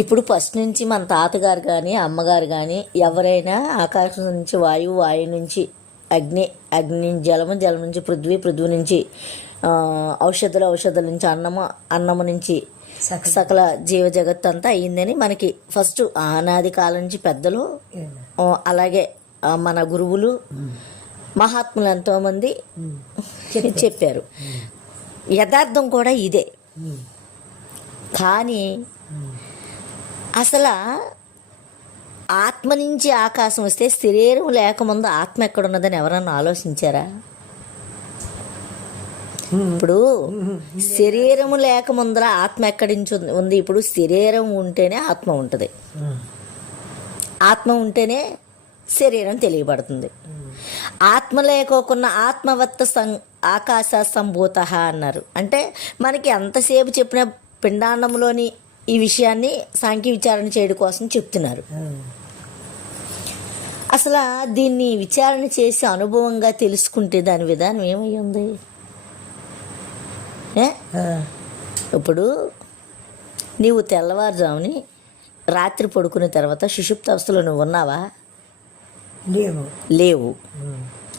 ఇప్పుడు ఫస్ట్ నుంచి మన తాతగారు కానీ అమ్మగారు కానీ ఎవరైనా ఆకాశం నుంచి వాయువు, వాయువు నుంచి అగ్ని, అగ్ని నుంచి జలము, జలం నుంచి పృథ్వీ, పృథ్వీ నుంచి ఔషధాలు, ఔషధాల నుంచి అన్నము, అన్నము నుంచి సకల జీవ జగత్తు అంతా అయ్యిందని మనకి ఫస్ట్ ఆనాది కాలం నుంచి పెద్దలు, అలాగే మన గురువులు, మహాత్ములు ఎంతోమంది చెప్పారు. యథార్థం కూడా ఇదే. కానీ అసలు ఆత్మ నుంచి ఆకాశం వస్తే శరీరం లేకముందు ఆత్మ ఎక్కడున్నదని ఎవరన్నా ఆలోచించారా? ఇప్పుడు శరీరము లేకముందర ఆత్మ ఎక్కడి నుంచి ఉంది? ఇప్పుడు శరీరం ఉంటేనే ఆత్మ ఉంటుంది, ఆత్మ ఉంటేనే శరీరం తెలియబడుతుంది. ఆత్మ లేకోకున్న ఆత్మవత్త ఆకాశ సంభూత అన్నారు. అంటే మనకి ఎంతసేపు చెప్పిన పిండాండంలోని ఈ విషయాన్ని సాంఖ్య విచారణ చేయడం కోసం చెప్తున్నారు. అసలు దీన్ని విచారణ చేసి అనుభవంగా తెలుసుకుంటే దాని విధానం ఏమై ఉంది? ఇప్పుడు నీవు తెల్లవారుజాముని రాత్రి పడుకున్న తర్వాత సుషుప్త అవస్థలో నువ్వు ఉన్నావా? లేవు.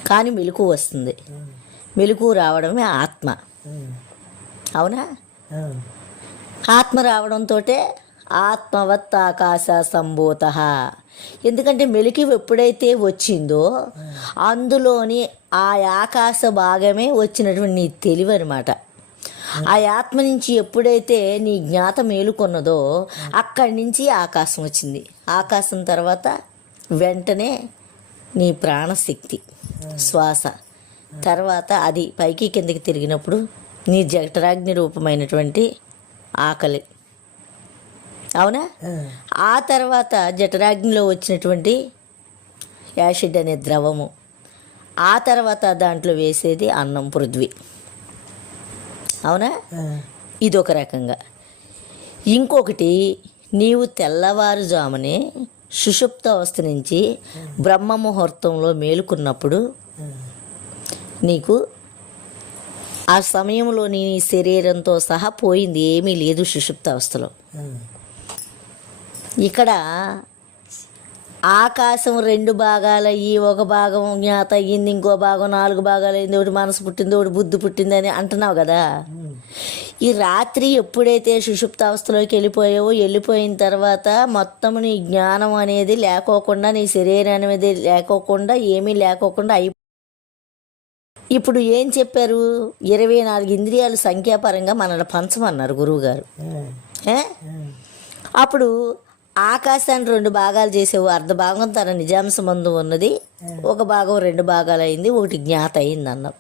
కానీ మెలకువ వస్తుంది. మెలకువ రావడమే ఆత్మ. అవునా? ఆత్మ రావడంతో ఆత్మవత్ ఆకాశ సంభూత. ఎందుకంటే మెలకువ ఎప్పుడైతే వచ్చిందో అందులోని ఆ ఆకాశ భాగమే వచ్చినటువంటి నీ తెలివి అనమాట. ఆ ఆత్మ నుంచి ఎప్పుడైతే నీ జ్ఞాత మేలుకొన్నదో అక్కడి నుంచి ఆకాశం వచ్చింది. ఆకాశం తర్వాత వెంటనే నీ ప్రాణశక్తి, శ్వాస, తర్వాత అది పైకి కిందకి తిరిగినప్పుడు నీ జఠరాగ్ని రూపమైనటువంటి ఆకలి. అవునా? ఆ తర్వాత జఠరాగ్నిలో వచ్చినటువంటి యాసిడ్ అనే ద్రవము, ఆ తర్వాత దాంట్లో వేసేది అన్నం, పృథ్వీ. అవునా? ఇదొక రకంగా. ఇంకొకటి, నీవు తెల్లవారుజామునే సుషుప్త అవస్థ నుంచి బ్రహ్మ ముహూర్తంలో మేలుకున్నప్పుడు నీకు ఆ సమయంలో నీ శరీరంతో సహా పోయింది, ఏమీ లేదు సుషుప్త అవస్థలో. ఇక్కడ ఆకాశం రెండు భాగాలయ్యి ఒక భాగం జ్ఞాత అయ్యింది, ఇంకో భాగం 4 భాగాలు అయింది, ఒకటి మనసు పుట్టింది, ఒకటి బుద్ధి పుట్టింది అని అంటున్నావు కదా. ఈ రాత్రి ఎప్పుడైతే సుషుప్త అవస్థలోకి వెళ్ళిపోయిన తర్వాత మొత్తం నీ జ్ఞానం అనేది లేకోకుండా, నీ శరీరం అనేది లేకోకుండా, ఏమీ లేకోకుండా ఇప్పుడు ఏం చెప్పారు? 24 ఇంద్రియాలు సంఖ్యాపరంగా మనల్ని పంచమన్నారు గురువుగారు. అప్పుడు ఆకాశాన్ని 2 భాగాలు చేసేవు. అర్ధ భాగం తన నిజాంశ మందు ఉన్నది, ఒక భాగం 2 భాగాలు అయింది, ఒకటి జ్ఞాత అయింది అన్నావు.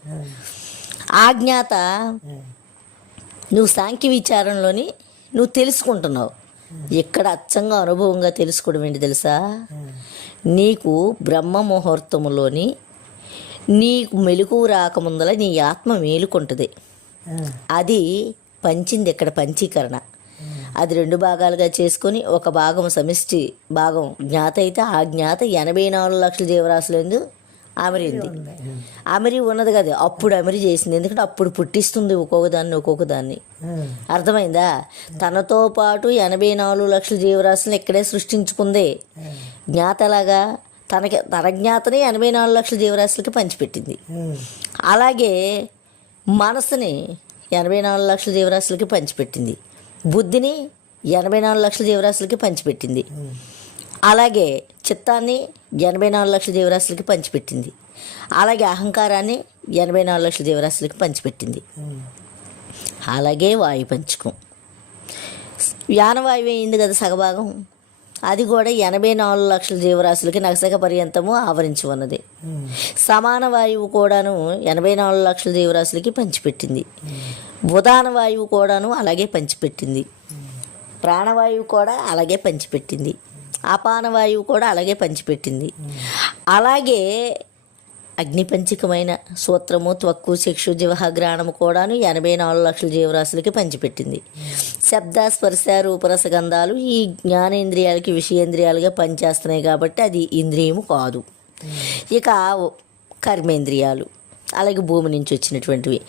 ఆ జ్ఞాత నువ్వు సాంఖ్య విచారంలోని నువ్వు తెలుసుకుంటున్నావు. ఇక్కడ అచ్చంగా అనుభవంగా తెలుసుకోవడం ఏంటి తెలుసా? నీకు బ్రహ్మ ముహూర్తములోని నీకు మెలకువ రాకముందల నీ ఆత్మ మేలుకుంటుంది. అది పంచింది ఇక్కడ పంచీకరణ. అది 2 భాగాలుగా చేసుకొని ఒక భాగం సమిష్టి భాగం జ్ఞాత అయితే ఆ జ్ఞాత 84 లక్షల జీవరాశులందు అమరింది. అమరి ఉన్నది కదా, అప్పుడు అమరి చేసింది. ఎందుకంటే అప్పుడు పుట్టిస్తుంది ఒక్కొక్క దాన్ని. అర్థమైందా? తనతో పాటు 84 లక్షల జీవరాశులను ఇక్కడే సృష్టించుకుంది. జ్ఞాతలాగా తన జ్ఞాతని 84 లక్షల జీవరాశులకి పంచిపెట్టింది. అలాగే మనసుని 84 లక్షల జీవరాశులకి పంచిపెట్టింది. బుద్ధిని 84 లక్షల జీవరాశులకి పంచిపెట్టింది. అలాగే చిత్తాన్ని 84 లక్షల జీవరాశులకి పంచిపెట్టింది. అలాగే అహంకారాన్ని 84 లక్షల జీవరాశులకి పంచిపెట్టింది. అలాగే వాయు పంచకం, యానవాయువు అయింది కదా సగభాగం, అది కూడా 84 లక్షల జీవరాశులకి నగసక పర్యంతము ఆవరించి ఉన్నది. సమాన వాయువు కూడాను 84 లక్షల జీవరాశులకి పంచిపెట్టింది. ఉదాన వాయువు కూడాను అలాగే పంచిపెట్టింది. ప్రాణవాయువు కూడా అలాగే పంచిపెట్టింది. అపానవాయువు కూడా అలాగే పంచిపెట్టింది. అలాగే అగ్నిపంచకమైన సూత్రము, త్వక్కు, చక్షు, జిహ్వ, గ్రాణము కూడాను 84 లక్షల జీవరాశులకి పంచిపెట్టింది. శబ్ద, స్పర్శ, రూపరసగంధాలు ఈ జ్ఞానేంద్రియాలకి విషయేంద్రియాలుగా పనిచేస్తున్నాయి కాబట్టి అది ఇంద్రియము కాదు. ఇక కర్మేంద్రియాలు, అలాగే భూమి నుంచి వచ్చినటువంటివి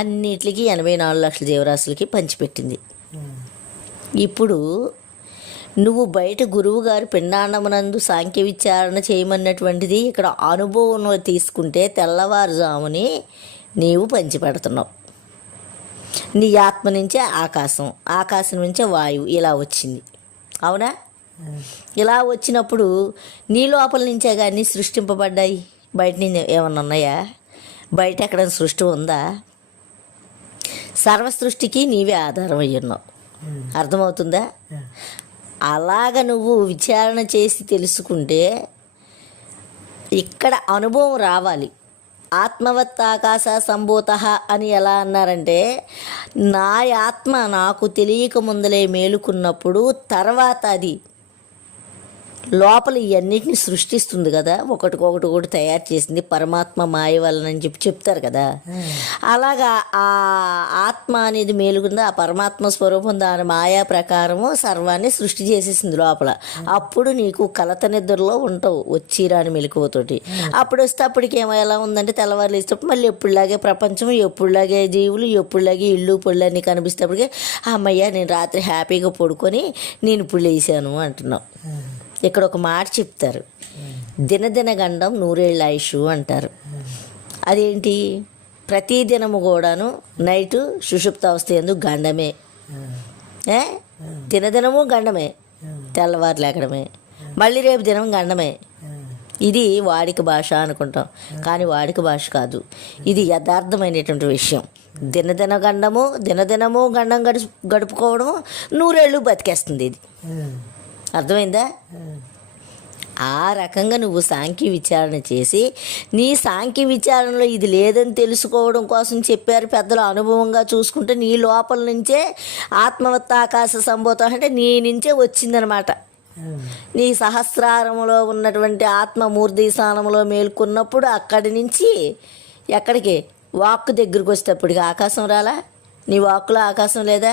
అన్నిటికీ 84 లక్షల జీవరాశులకి పంచిపెట్టింది. ఇప్పుడు నువ్వు బయట గురువు గారు పిండాండమునందు సాంఖ్య విచారణ చేయమన్నటువంటిది ఇక్కడ అనుభవంలో తీసుకుంటే తెల్లవారుజాముని నీవు పంచిపెడుతున్నావు. నీ ఆత్మ నుంచే ఆకాశం, ఆకాశం నుంచే వాయువు ఇలా వచ్చింది. అవునా? ఇలా వచ్చినప్పుడు నీ లోపల నుంచే కానీ సృష్టింపబడ్డాయి. బయట నుంచి ఏమన్నా ఉన్నాయా? బయట ఎక్కడ సృష్టి ఉందా? సర్వ సృష్టికి నీవే ఆధారం అయ్యి ఉన్నావు. అర్థమవుతుందా? అలాగ నువ్వు విచారణ చేసి తెలుసుకుంటే ఇక్కడ అనుభవం రావాలి. ఆత్మవత్ ఆకాశ సంభూత అని ఎలా అన్నారంటే, నా ఆత్మ నాకు తెలియక ముందలే మేలుకున్నప్పుడు తర్వాత అది లోపల ఇవన్నిటిని సృష్టిస్తుంది కదా, ఒకటి తయారు చేసింది పరమాత్మ మాయ వలనని చెప్తారు కదా. అలాగా ఆ ఆత్మ అనేది మేలుకుంది, ఆ పరమాత్మ స్వరూపం దాని మాయా ప్రకారము సర్వాన్ని సృష్టి చేసేసింది లోపల. అప్పుడు నీకు కలత నిద్రలో ఉంటావు వచ్చిరాని మెలకువతోటి. అప్పుడు వస్తే అప్పటికేమో ఎలా ఉందంటే తెల్లవారులు వేసేటప్పుడు మళ్ళీ ఎప్పుడులాగే ప్రపంచం, ఎప్పుడులాగే జీవులు, ఎప్పుడులాగే ఇళ్ళు పొళ్ళు అన్నీ కనిపిస్తేప్పటికే అమ్మయ్య నేను రాత్రి హ్యాపీగా పడుకొని నేను ఇప్పుడు లేసాను అంటున్నావు. ఇక్కడ ఒక మాట చెప్తారు, దినదిన గండం నూరేళ్ళ ఆయుషు అంటారు. అదేంటి? ప్రతి దినము కూడాను నైటు సుషుప్త అవస్థ ఎందు గండమే, దినదినము గండమే, తెల్లవారు లేకడమే, మళ్ళీ రేపు దినం గండమే. ఇది వాడిక భాష అనుకుంటాం, కానీ వాడిక భాష కాదు, ఇది యథార్థమైనటువంటి విషయం. దినదిన గండము, దినదినము గండం గడుపుకోవడం నూరేళ్ళు బతికేస్తుంది ఇది. అర్థమైందా? ఆ రకంగా నువ్వు సాంఖ్య విచారణ చేసి నీ సాంఖ్య విచారణలో ఇది లేదని తెలుసుకోవడం కోసం చెప్పారు పెద్దలు. అనుభవంగా చూసుకుంటే నీ లోపల నుంచే ఆత్మవత్ ఆకాశ సంభూతం అంటే నీ నుంచే వచ్చిందనమాట. నీ సహస్రారములో ఉన్నటువంటి ఆత్మ మూర్ధీస్థానంలో మేల్కొన్నప్పుడు అక్కడి నుంచి ఎక్కడికి వాక్కు దగ్గరికి వచ్చేటప్పటికి ఆకాశం రాలా? నీ వాక్కులో ఆకాశం లేదా?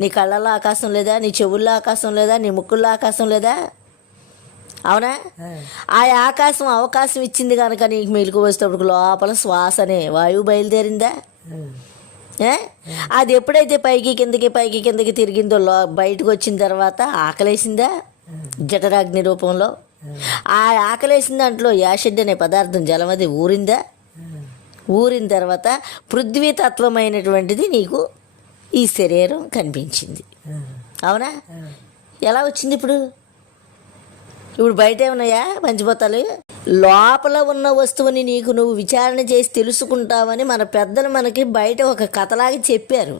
నీ కళ్ళల్లో ఆకాశం లేదా? నీ చెవుల్లో ఆకాశం లేదా? నీ ముక్కుల్లో ఆకాశం లేదా? అవునా? ఆ ఆకాశం అవకాశం ఇచ్చింది కనుక నీకు మెలకు వచ్చేటప్పుడు లోపల శ్వాసనే వాయువు బయలుదేరిందా? అది ఎప్పుడైతే పైకి కిందకి తిరిగిందో బయటకు వచ్చిన తర్వాత ఆకలేసిందా? జఠరాగ్ని రూపంలో ఆ ఆకలేసిన దాంట్లో యాసిడ్ అనే పదార్థం జలమది ఊరిందా? ఊరిన తర్వాత పృథ్వీతత్వమైనటువంటిది నీకు ఈ శరీరం కనిపించింది. అవునా? ఎలా వచ్చింది ఇప్పుడు? బయట ఏమన్నాయా పంచిపోతాలు? లోపల ఉన్న వస్తువుని నీకు నువ్వు విచారణ చేసి తెలుసుకుంటావని మన పెద్దలు మనకి బయట ఒక కథలాగా చెప్పారు.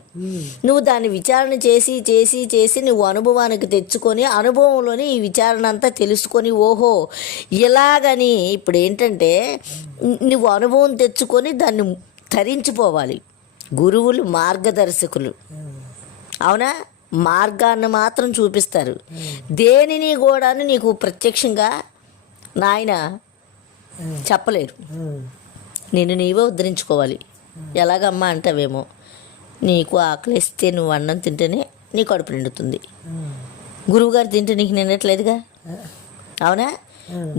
నువ్వు దాన్ని విచారణ చేసి చేసి చేసి నువ్వు అనుభవానికి తెచ్చుకొని అనుభవంలోని ఈ విచారణ అంతా తెలుసుకొని ఓహో ఇలాగని ఇప్పుడు ఏంటంటే నువ్వు అనుభవం తెచ్చుకొని దాన్ని ధరించిపోవాలి. గురువులు మార్గదర్శకులు. అవునా? మార్గాన్ని మాత్రం చూపిస్తారు, దేనిని కూడా నీకు ప్రత్యక్షంగా నాయన చెప్పలేరు. నిన్ను నీవే ఉద్ధరించుకోవాలి. ఎలాగమ్మా అంటావేమో, నీకు ఆకలిస్తే నువ్వు అన్నం తింటేనే నీ కడుపు నిండుతుంది. గురువుగారు తింటే నీకు నిండట్లేదుగా. అవునా?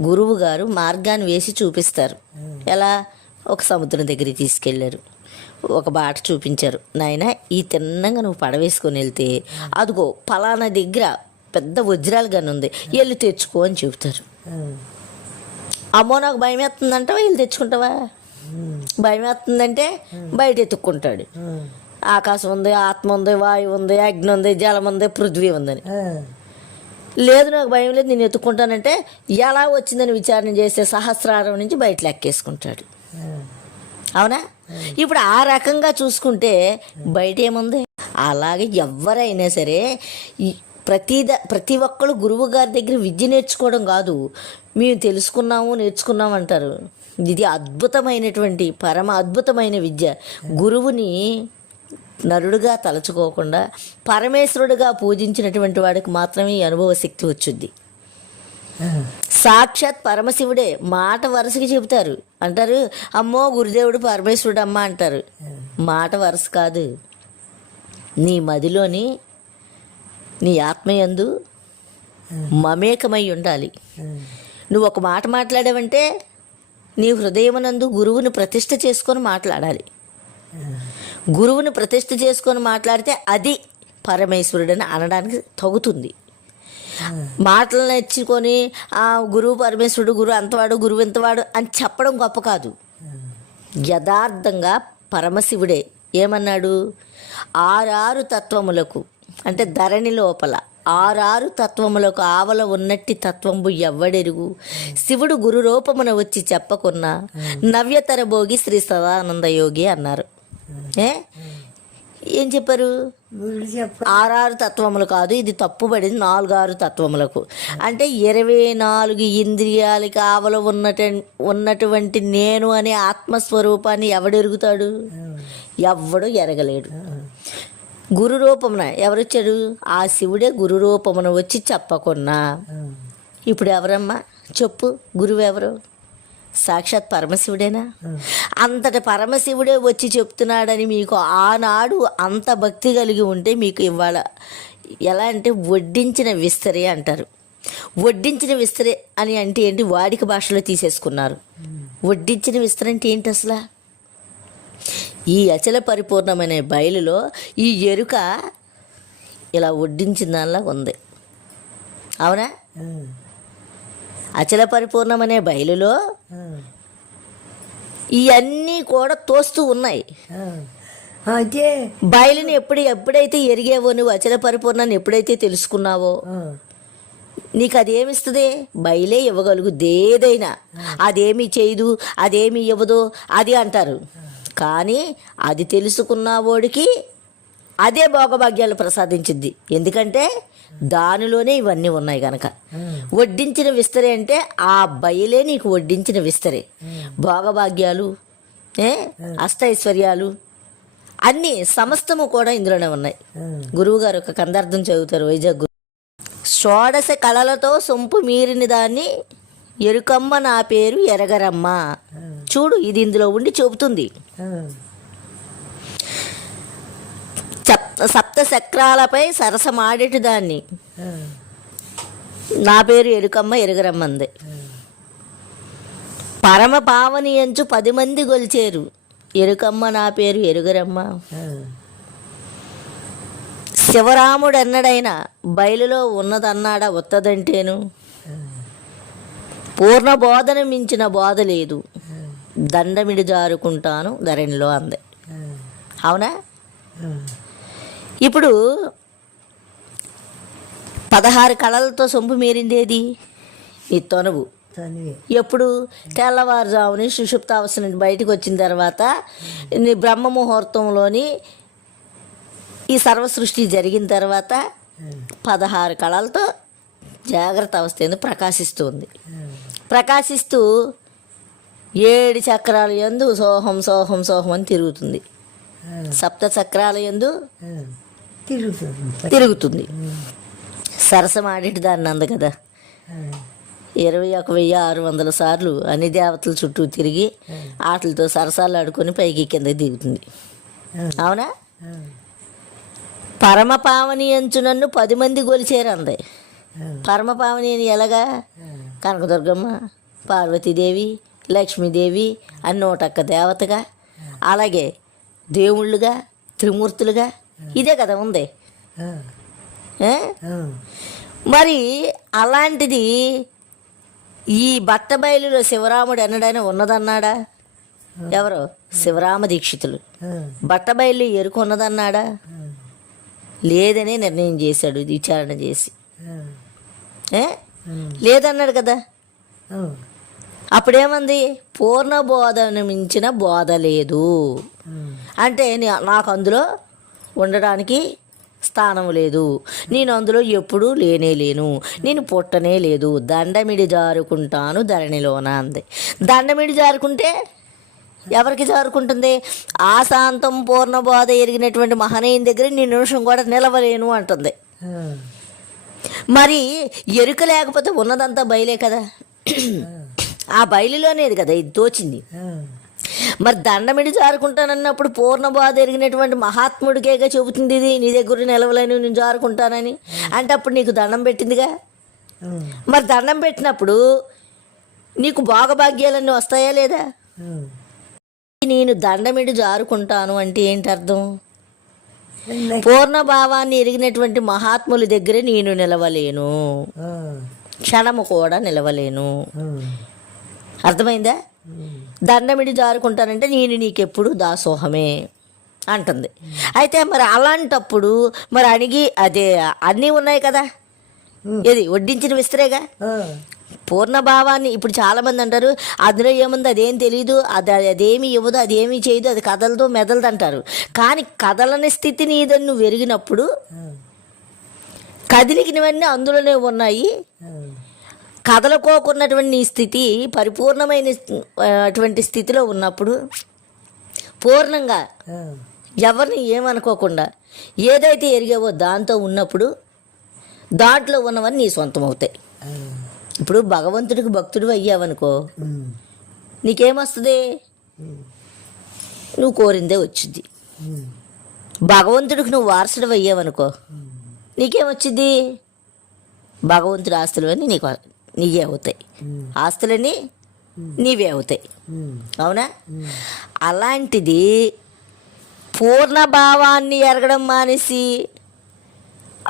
గురువు గారు మార్గాన్ని వేసి చూపిస్తారు. ఎలా? ఒక సముద్రం దగ్గరికి తీసుకెళ్ళారు, ఒక బాట చూపించారు. నాయన ఈ తిన్నంగా నువ్వు పడవేసుకొని వెళ్తే అదిగో పలానా దగ్గర పెద్ద వజ్రాలు గని ఉంది, వెళ్ళి తెచ్చుకో అని చెబుతారు. అమ్మో నాకు భయం వేస్తుందంటావా? వెళ్ళి తెచ్చుకుంటావా? భయం వేస్తుందంటే బయట ఎత్తుక్కుంటాడు. ఆకాశం ఉంది, ఆత్మ ఉంది, వాయువు ఉంది, అగ్ని ఉంది, జలం ఉంది, పృథ్వీ ఉందని. లేదు నాకు భయం లేదు నేను ఎత్తుక్కుంటానంటే ఎలా వచ్చిందని విచారణ చేసే సహస్రారం నుంచి బయట లెక్కేసుకుంటాడు. అవునా? ఇప్పుడు ఆ రకంగా చూసుకుంటే బయట ఏముంది? అలాగే ఎవరైనా సరే ప్రతి ఒక్కరు గురువు గారి దగ్గర విద్య నేర్చుకోవడం కాదు, మేము తెలుసుకున్నాము నేర్చుకున్నాము అంటారు. ఇది అద్భుతమైనటువంటి పరమ అద్భుతమైన విద్య. గురువుని నరుడుగా తలచుకోకుండా పరమేశ్వరుడుగా పూజించినటువంటి వాడికి మాత్రమే ఈ అనుభవ శక్తి వచ్చుద్ది. సాక్షాత్ పరమశివుడే మాట వరుసకి చెబుతారు. అంటారు అమ్మో గురుదేవుడు పరమేశ్వరుడు అమ్మ అంటారు. మాట వరుస కాదు, నీ మదిలోని నీ ఆత్మయందు మమేకమై ఉండాలి. నువ్వు ఒక మాట మాట్లాడావంటే నీ హృదయమునందు గురువుని ప్రతిష్ఠ చేసుకొని మాట్లాడాలి. గురువుని ప్రతిష్ఠ చేసుకొని మాట్లాడితే అది పరమేశ్వరుడని అనడానికి తగుతుంది. మాటలు నేర్చుకొని ఆ గురువు పరమేశ్వరుడు, గురువు అంతవాడు, గురువు ఇంతవాడు అని చెప్పడం గొప్ప కాదు. యథార్థంగా పరమశివుడే ఏమన్నాడు, ఆరారు తత్వములకు అంటే ధరణి లోపల ఆరారు తత్వములకు ఆవల ఉన్నట్టి తత్వంబు ఎవ్వడెరుగు, శివుడు గురు రూపమున వచ్చి చెప్పకున్నా నవ్యతర భోగి శ్రీ సదానంద యోగి అన్నారు. ఏం చెప్పారు, ఆరారు తత్వములు కాదు, ఇది తప్పుబడింది 4 తత్వములకు. అంటే 24 ఇంద్రియాలకి ఆవల ఉన్నటువంటి నేను అనే ఆత్మస్వరూపాన్ని ఎవడెరుగుతాడు, ఎవ్వడు ఎరగలేడు. గురు రూపమున ఎవరొచ్చాడు, ఆ శివుడే గురు రూపమున వచ్చి చెప్పకున్నా. ఇప్పుడు ఎవరమ్మా చెప్పు, గురువు ఎవరు, సాక్షాత్ పరమశివుడేనా? అంతటి పరమశివుడే వచ్చి చెప్తున్నాడని మీకు ఆనాడు అంత భక్తి కలిగి ఉంటే మీకు ఇవాళ ఎలా అంటే వడ్డించిన విస్తరే అంటారు. వడ్డించిన విస్తరే అని అంటే ఏంటి, వాడిక భాషలో తీసేసుకున్నారు. వడ్డించిన విస్తర అంటే ఏంటి అసలు? ఈ అచల పరిపూర్ణమైన బయలులో ఈ ఎరుక ఇలా వడ్డించిన దానిలా ఉంది, అవునా? అచల పరిపూర్ణమనే బయలులో ఇవన్నీ కూడా తోస్తూ ఉన్నాయి. బయలుని ఎప్పుడైతే ఎరిగేవో, నువ్వు అచల పరిపూర్ణాన్ని ఎప్పుడైతే తెలుసుకున్నావో నీకు అదేమిస్తుంది, బయలే ఇవ్వగలుగుద్ది. ఏదైనా అదేమి చేయదు, అదేమి ఇవ్వదు అది అంటారు. కానీ అది తెలుసుకున్నవాడికి అదే భోగభాగ్యాలు ప్రసాదించింది. ఎందుకంటే దానిలోనే ఇవన్నీ ఉన్నాయి కనుక. వడ్డించిన విస్తరే అంటే ఆ బయలే నీకు వడ్డించిన విస్తరే. భోగభాగ్యాలు, అష్టైశ్వర్యాలు అన్నీ సమస్తము కూడా ఇందులోనే ఉన్నాయి. గురువుగారు ఒక కందార్థం చదువుతారు వైజాగ్ గురు. షోడశ కళలతో సొంపు మీరిన దాన్ని ఎరుకమ్మ నా పేరు ఎరగరమ్మ. చూడు, ఇది ఇందులో ఉండి చెబుతుంది. సప్త చక్రాలపై సరసమాడేటి దాన్ని నా పేరు ఎరుకమ్మ ఎరగరమ్మంది. పరమ పావని ఎంచు 10 మంది గొలిచేరు ఎరుకమ్మ నా పేరు ఎరుగరమ్మ. శివరాముడు అన్నడైనా బయలులో ఉన్నదన్నాడా వత్తదంటేను, పూర్ణ బోధన మించిన బోధ లేదు, దండమిడి జారుకుంటాను ధరణిలో అంది. అవునా? ఇప్పుడు 16 కళలతో సొంపు మీరిందేది ఈ తనువు. ఎప్పుడు తెల్లవారుజాముని సుషుప్తావస్థ నుండి బయటకు వచ్చిన తర్వాత బ్రహ్మ ముహూర్తంలోని ఈ సర్వ సృష్టి జరిగిన తర్వాత 16 కళలతో జాగ్రత్త అవస్థ ఎందుకు ప్రకాశిస్తుంది. ప్రకాశిస్తూ 7 చక్రాల యందు సోహం సోహం సోహం అని తిరుగుతుంది. సప్త చక్రాల యందు తిరుగుతుంది. సరసమాడేటి దాన్ని అంది కదా, 21,600 సార్లు అన్ని దేవతల చుట్టూ తిరిగి ఆటలతో సరసాలు ఆడుకొని పైకి కింద దిగుతుంది. అవునా? పరమ పావని అంచు నన్ను 10 మంది గొలిచేరు అంది. పరమ పావని అని ఎలాగా, కనకదుర్గమ్మ, పార్వతీదేవి, లక్ష్మీదేవి అని 101 దేవతగా, అలాగే దేవుళ్ళుగా, త్రిమూర్తులుగా, ఇదే కదా ఉంది. మరి అలాంటిది ఈ బట్టబయలులో శివరాముడు ఎన్నడైనా ఉన్నదన్నాడా? ఎవరు? శివరామ దీక్షితులు. బట్టబయలు ఎరుకు ఉన్నదన్నాడా? లేదనే నిర్ణయం చేశాడు విచారణ చేసి. లేదన్నాడు కదా. అప్పుడేమంది? పూర్ణ బోధన మించిన బోధ లేదు అంటే నాకు అందులో ఉండడానికి స్థానం లేదు, నేను అందులో ఎప్పుడూ లేను, నేను పుట్టనే లేదు, దండమిడి జారుకుంటాను ధరణిలోన అంది. దండమిడి జారుకుంటే ఎవరికి జారుకుంటుంది? ఆశాంతం పూర్ణ బోధ ఎరిగినటువంటి మహనీయుని దగ్గర నేను నిమిషం కూడా నిలవలేను అంటుంది. మరి ఎరుక లేకపోతే ఉన్నదంతా బయలే కదా. ఆ బయలులోనేది కదా ఇది తోచింది. మరి దండమిడి జారుకుంటానన్నప్పుడు పూర్ణ బాధ ఎరిగినటువంటి మహాత్ముడికేగా చెబుతుంది ఇది, నీ దగ్గర నిలవలేను నేను జారుకుంటానని. అంటే అప్పుడు నీకు దండం పెట్టిందిగా. మరి దండం పెట్టినప్పుడు నీకు భోగభాగ్యాలన్నీ వస్తాయా లేదా? నేను దండమిడి జారుకుంటాను అంటే ఏంటి అర్థం? పూర్ణ భావాన్ని ఎరిగినటువంటి మహాత్ముల దగ్గర నేను నిలవలేను, క్షణము కూడా నిలవలేను. అర్థమైందా? దండమిడి జారుకుంటానంటే నేను నీకెప్పుడు దాసోహమే అంటుంది. అయితే మరి అలాంటప్పుడు మరి అడిగి అదే అన్నీ ఉన్నాయి కదా, ఏది వడ్డించిన విస్తరేగా. పూర్ణభావాన్ని ఇప్పుడు చాలామంది అంటారు అందులో ఏముంది, అదేం తెలీదు, అదేమి ఇవ్వదు, అదేమీ చేయదు, అది కదలదు మెదలదు అంటారు. కానీ కదలని స్థితిని ఇదని నువ్వు ఎరిగినప్పుడు కదిలికినవన్నీ అందులోనే ఉన్నాయి. కదలకోకున్నటువంటి నీ స్థితి పరిపూర్ణమైన అటువంటి స్థితిలో ఉన్నప్పుడు పూర్ణంగా ఎవరిని ఏమనుకోకుండా ఏదైతే ఎరిగావో దాంతో ఉన్నప్పుడు దాంట్లో ఉన్నవన్నీ నీ సొంతం అవుతాయి. ఇప్పుడు భగవంతుడికి భక్తుడు అయ్యావనుకో నీకేమొస్తుంది? నువ్వు కోరిందే వచ్చింది. భగవంతుడికి నువ్వు వారసుడు అయ్యావనుకో నీకేమొచ్చింది? భగవంతుడి ఆస్తులు అని నీవే అవుతాయి, ఆస్తులని నీవే అవుతాయి. అవునా? అలాంటిది పూర్ణభావాన్ని ఎరగడం మానేసి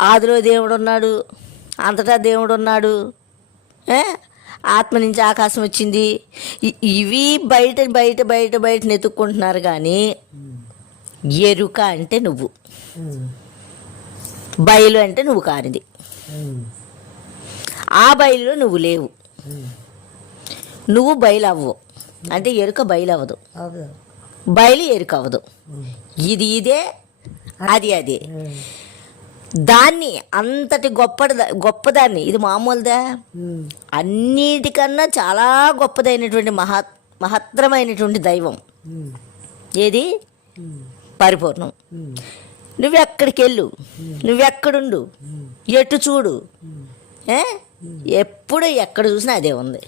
ఆదిలో దేవుడు ఉన్నాడు, అంతటా దేవుడు ఉన్నాడు, ఆత్మ నుంచి ఆకాశం వచ్చింది, ఇవి బయట బయట బయట బయట నెతుక్కుంటున్నారు. కానీ ఎరుక అంటే నువ్వు, బయలు అంటే నువ్వు కానిది. ఆ బయలులో నువ్వు లేవు, నువ్వు బయలు అవ్వవు. అంటే ఎరుక బయలు అవ్వదు, బయలు ఎరుక అవ్వదు. ఇది ఇదే, అది అదే. దాన్ని అంతటి గొప్పదాన్ని, ఇది మామూలుదా? అన్నిటికన్నా చాలా గొప్పదైనటువంటి మహత్తరమైనటువంటి దైవం ఏది? పరిపూర్ణం. నువ్వెక్కడికి వెళ్ళు, నువ్వెక్కడుండు, ఎటు చూడు, ఎప్పుడు ఎక్కడ చూసినా అదే ఉంది.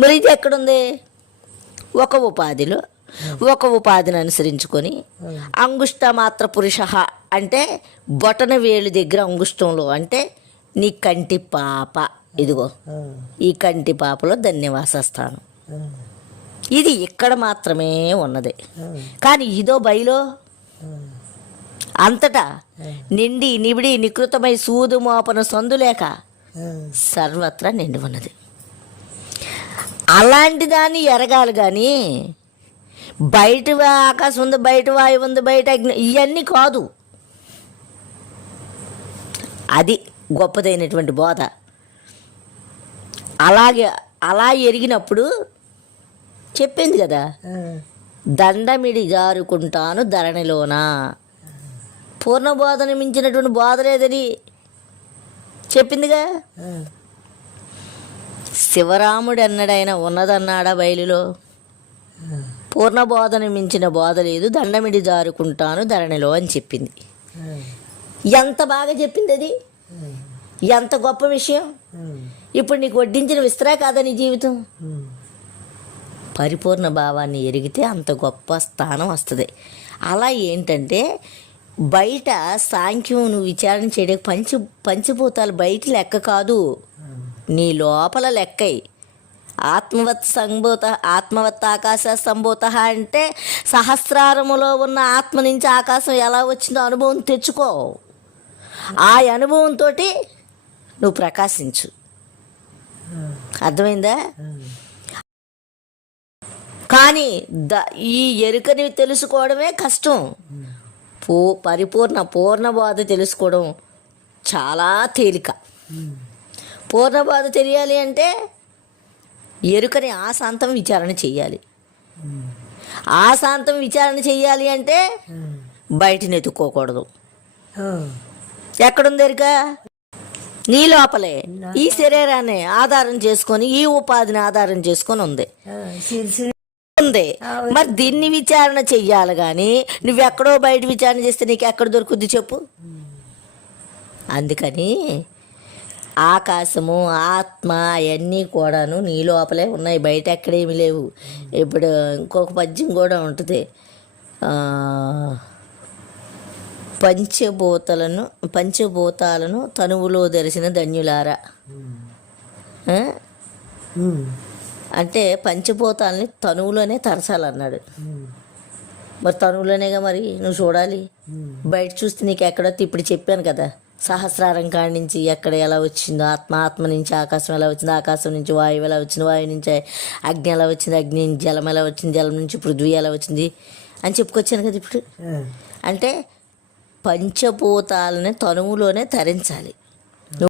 మరి ఇది ఎక్కడుంది? ఒక ఉపాధిలో ఒక ఉపాధిని అనుసరించుకొని అంగుష్ట మాత్ర పురుష అంటే బొటన వేలు దగ్గర అంగుష్టంలో అంటే నీ కంటి పాప, ఇదిగో ఈ కంటి పాపలో ధన్యవాసస్థానం. ఇది ఇక్కడ మాత్రమే ఉన్నది. కానీ ఇదో బయలో అంతటా నిండి నిబిడి నికృతమై సూదు మోపన సందులేక సర్వత్రా నిండి ఉన్నది. అలాంటి దాన్ని ఎరగాలి. కానీ బయట ఆకాశం ఉంది, బయట వాయువు ఉంది, బయట అగ్ని, ఇవన్నీ కాదు. అది గొప్పదైనటువంటి బోధ. అలాగే అలా ఎరిగినప్పుడు చెప్పింది కదా, దండమిడి జారుకుంటాను ధరణిలోన. పూర్ణబోధన మించినటువంటి బోధ లేదని చెప్పిందిగా. శివరాముడు అన్నాడైనా ఉన్నదన్నాడా బయలులో? పూర్ణబోధన మించిన బోధ లేదు, దండమిడి జారుకుంటాను ధరణిలో అని చెప్పింది. ఎంత బాగా చెప్పింది అది, ఎంత గొప్ప విషయం. ఇప్పుడు నీకు వడ్డించిన విస్తరా కాదా నీ జీవితం? పరిపూర్ణ భావాన్ని ఎరిగితే అంత గొప్ప స్థానం వస్తుంది. అలా ఏంటంటే బయట సాంఖ్యం నువ్వు విచారణ చేయడానికి పంచభూతాలు బయట లెక్క కాదు, నీ లోపల లెక్కై. ఆత్మవత్ ఆకాశ సంభూత అంటే సహస్రారములో ఉన్న ఆత్మ నుంచి ఆకాశం ఎలా వచ్చిందో అనుభవం తెచ్చుకో. ఆ అనుభవంతో నువ్వు ప్రకాశించు. అర్థమైందా? కానీ ఈ ఎరుకని తెలుసుకోవడమే కష్టం. పూర్ణబోధ తెలుసుకోవడం చాలా తేలిక. పూర్ణబోధ తెలియాలి అంటే ఎరుకని ఆశాంతం విచారణ చెయ్యాలి. ఆశాంతం విచారణ చెయ్యాలి అంటే బయటని ఎత్తుక్కోకూడదు. ఎక్కడుంది ఎరుక? నీ లోపలే. ఈ శరీరాన్ని ఆధారం చేసుకొని, ఈ ఉపాధిని ఆధారం చేసుకొని ఉంది. మరి దీన్ని విచారణ చెయ్యాలి. కానీ నువ్వెక్కడో బయట విచారణ చేస్తే నీకు ఎక్కడ దొరుకుద్ది చెప్పు? అందుకని ఆకాశము, ఆత్మ అవన్నీ కూడాను నీ లోపలే ఉన్నాయి, బయట ఎక్కడేమి లేవు. ఇప్పుడు ఇంకొక పద్యం కూడా ఉంటుంది, పంచభూతాలను తనువులో దర్శన ధన్యులారా. అంటే పంచభూతాలని తనువులోనే తరచాలన్నాడు. మరి తనువులోనేగా మరి నువ్వు చూడాలి. బయట చూస్తే నీకు ఎక్కడో ఇప్పుడు చెప్పాను కదా, సహస్రారం కాడి నుంచి ఎక్కడ ఎలా వచ్చిందో ఆత్మ, ఆత్మ నుంచి ఆకాశం ఎలా వచ్చింది, ఆకాశం నుంచి వాయువు ఎలా వచ్చింది, వాయువు నుంచి అగ్ని ఎలా వచ్చింది, అగ్ని నుంచి జలం ఎలా వచ్చింది, జలం నుంచి పృథ్వీ ఎలా వచ్చింది అని చెప్పుకొచ్చాను కదా ఇప్పుడు. అంటే పంచభూతాలని తనువులోనే తరించాలి.